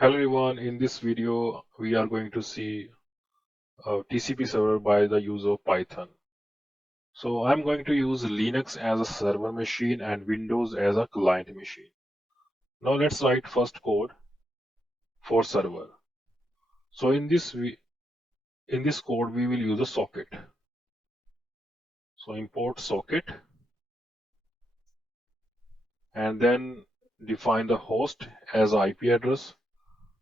Hello everyone, in this video we are going to see a TCP server by the use of Python. So I'm going to use Linux as a server machine and Windows as a client machine. Now let's write first code for server. So in this code we will use a socket. So import socket and then define the host as IP address.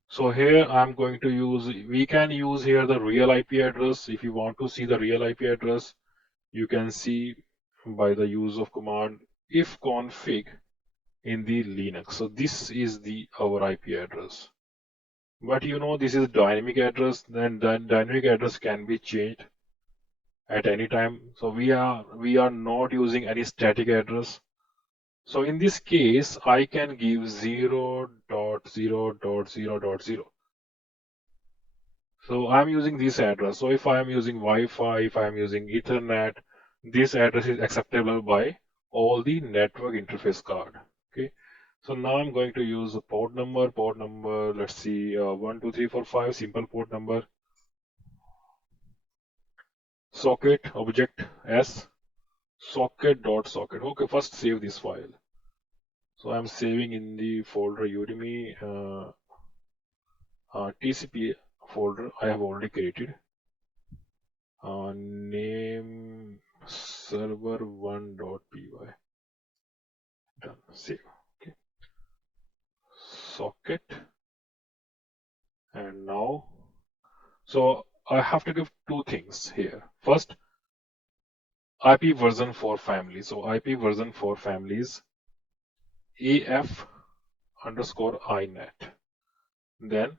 So here I'm going to use, we can use here the real IP address. If you want to see the real IP address, you can see by the use of command ifconfig in the Linux. So this is the our IP address. But you know this is dynamic address, then dynamic address can be changed at any time. So we are not using any static address. So in this case, I can give 0.0.0.0. So I'm using this address. So if I am using Wi-Fi, if I am using Ethernet, this address is acceptable by all the network interface card. Okay. So now I'm going to use a port number. Port number, let's see, 12345, simple port number. Socket object s socket.socket. Okay, first save this file. So I'm saving in the folder Udemy TCP folder I have already created. Name server1.py. Done. Save. Okay. Socket. And now, so I have to give two things here. First, IP version for family. So IP version for families AF underscore INET. Then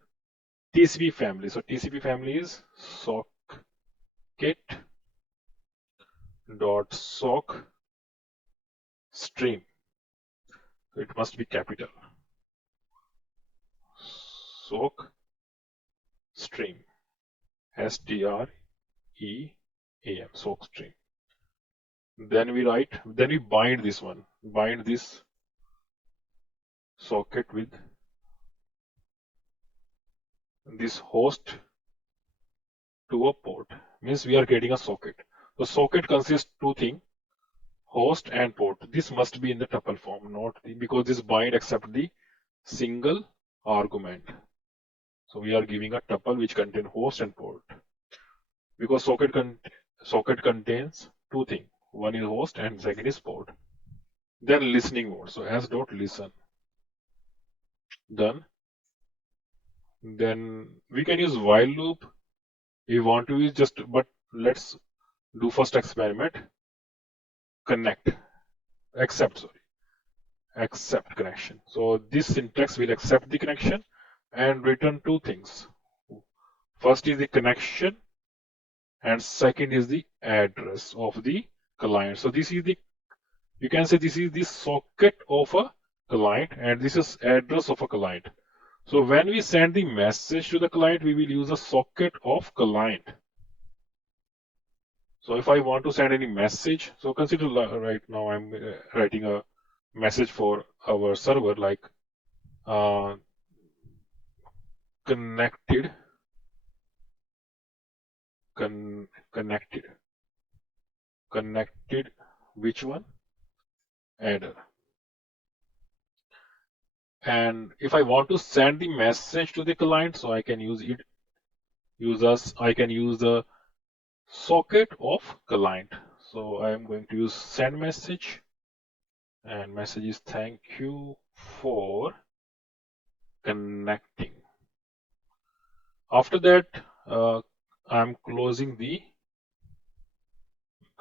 TCP family. So TCP family is socket dot sock stream. So it must be capital. Sock stream. STREAM. Sock stream. Then we bind this one. Bind this socket with this host to a port. Means we are getting a socket. The socket consists two things, host and port. This must be in the tuple form, not because this bind accept the single argument. So we are giving a tuple which contains host and port. Because socket contains two things. One is host and second is port. Then listening mode. So as.listen. Done. Then we can use while loop. We want to use just, but let's do first experiment. Connect. Accept connection. So this syntax will accept the connection and return two things. First is the connection and second is the address of the client. So this is the, you can say this is the socket of a client and this is address of a client. So when we send the message to the client, we will use a socket of client. So if I want to send any message, so consider right now I'm writing a message for our server like connected which one? Adder. And if I want to send the message to the client, so I can use I can use the socket of client. So I am going to use send message and message is thank you for connecting. After that, I'm closing the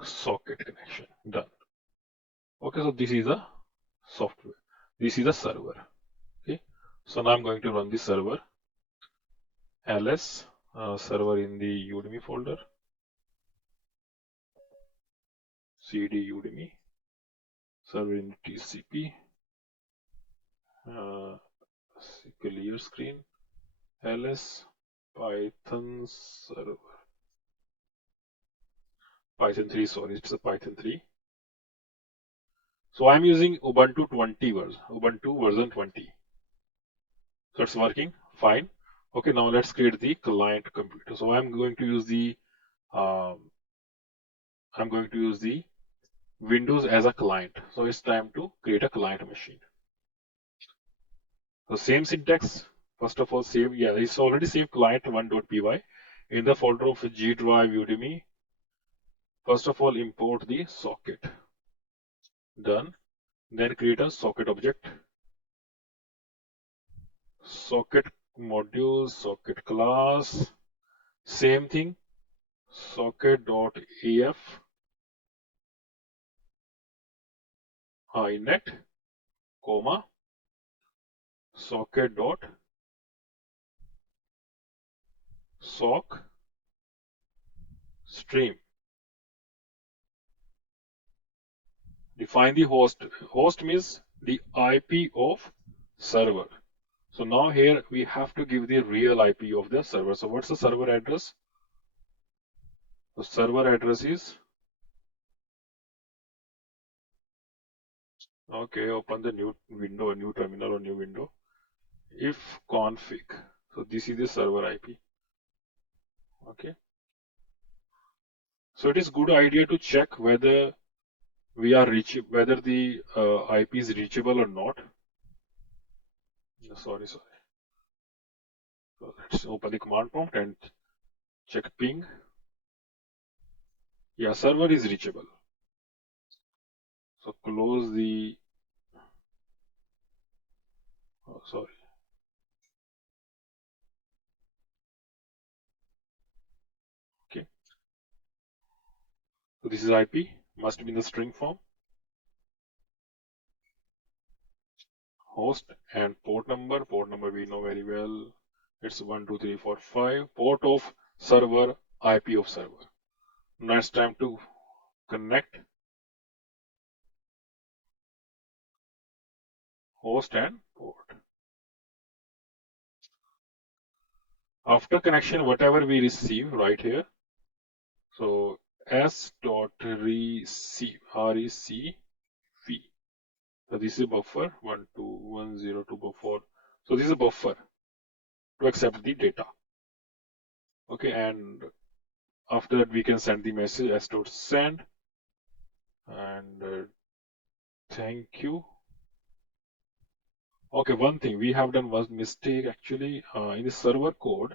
socket connection. Done. Okay, so this is the software. This is the server. Okay, so now I'm going to run the server. ls server in the Udemy folder. cd Udemy server in TCP. Clear screen. ls Python server. Python 3, sorry, it's a Python 3. So I'm using Ubuntu version 20. So it's working Fine. Okay, now let's create the client computer. So um, I'm going to use the Windows as a client. So it's time to create a client machine. So same syntax. First of all, save. Yeah, it's already saved client1.py in the folder of G drive Udemy. First of all, import the socket. Done. Then create a socket object. Socket module, socket class. Same thing. Socket.af inet, comma, socket.sock stream. Define the host. Host means the IP of server. So now here we have to give the real IP of the server. So what's the server address? The server address is, okay, open the new window, new terminal or new window. If config. So this is the server IP. Okay. So it is good idea to check whether whether the IP is reachable or not. Sorry. So let's open the command prompt and check ping. Yeah, server is reachable. So close the, oh, sorry. Okay. So this is IP, must be in the string form. Host and port number. Port number we know very well. It's 12345. Port of server, IP of server. Now it's time to connect host and port. After connection, whatever we receive right here. So s dot receive, recv. So this is a buffer 12102 buffer. So this is a buffer to accept the data. Okay, and after that we can send the message s dot send and thank you. Okay, one thing we have done was mistake actually in the server code.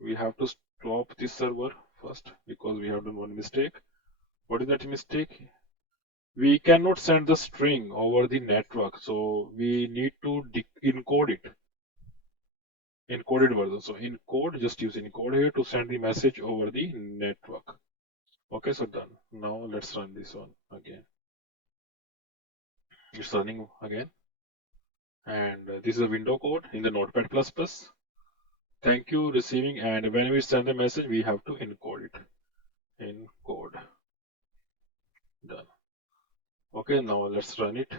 We have to stop this server first because we have done one mistake. What is that mistake? We cannot send the string over the network, so we need to encode it. Encoded version. So encode, just use encode here to send the message over the network. Okay, so done. Now let's run this one again. It's running again. And this is a window code in the Notepad++. Thank you, receiving. And when we send the message, we have to encode it. Encode. Done. Okay, now let's run it.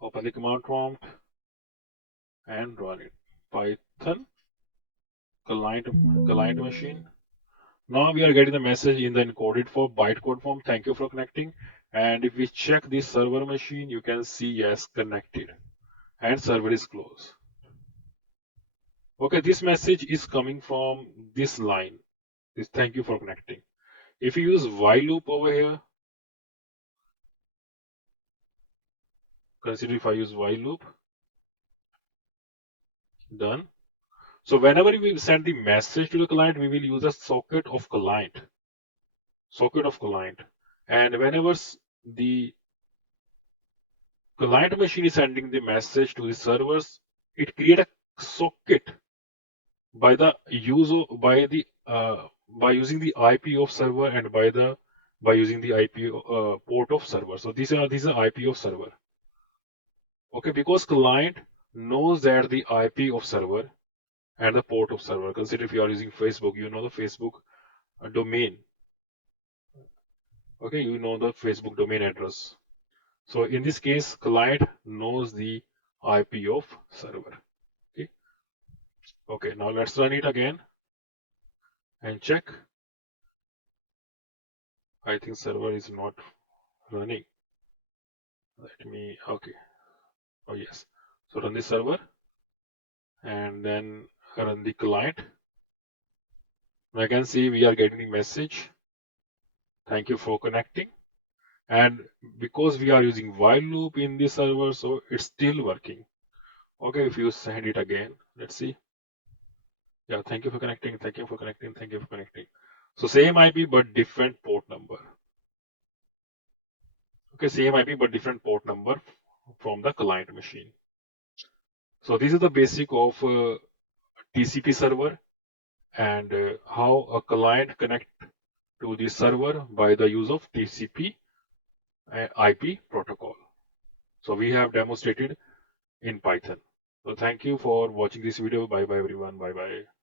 Open the command prompt and run it. Python client machine. Now we are getting the message in the encoded form, bytecode form. Thank you for connecting. And if we check the server machine, you can see yes, connected. And server is closed. Okay, this message is coming from this line. This thank you for connecting. If you use while loop over here, consider if I use while loop, done. So whenever we send the message to the client, we will use a socket of client. Socket of client. And whenever the client machine is sending the message to the servers, it create a socket by the user by using the IP of server and by using the IP port of server. So these are IP of server. Okay, because client knows that the IP of server and the port of server. Consider if you are using Facebook, you know the Facebook domain. Okay, you know the Facebook domain address. So in this case, client knows the IP of server. Okay. Okay, now let's run it again and check. I think server is not running. Let me, okay. Oh yes. So run the server. and then run the client. I can see we are getting message. Thank you for connecting. And because we are using while loop in the server, so it's still working. Okay, if you send it again, let's see. Yeah, thank you for connecting. Thank you for connecting. Thank you for connecting. So same IP but different port number. Okay, same IP but different port number from the client machine. So this is the basic of TCP server and how a client connect to the server by the use of TCP IP protocol. So we have demonstrated in Python. So thank you for watching this video. Bye bye everyone. Bye bye.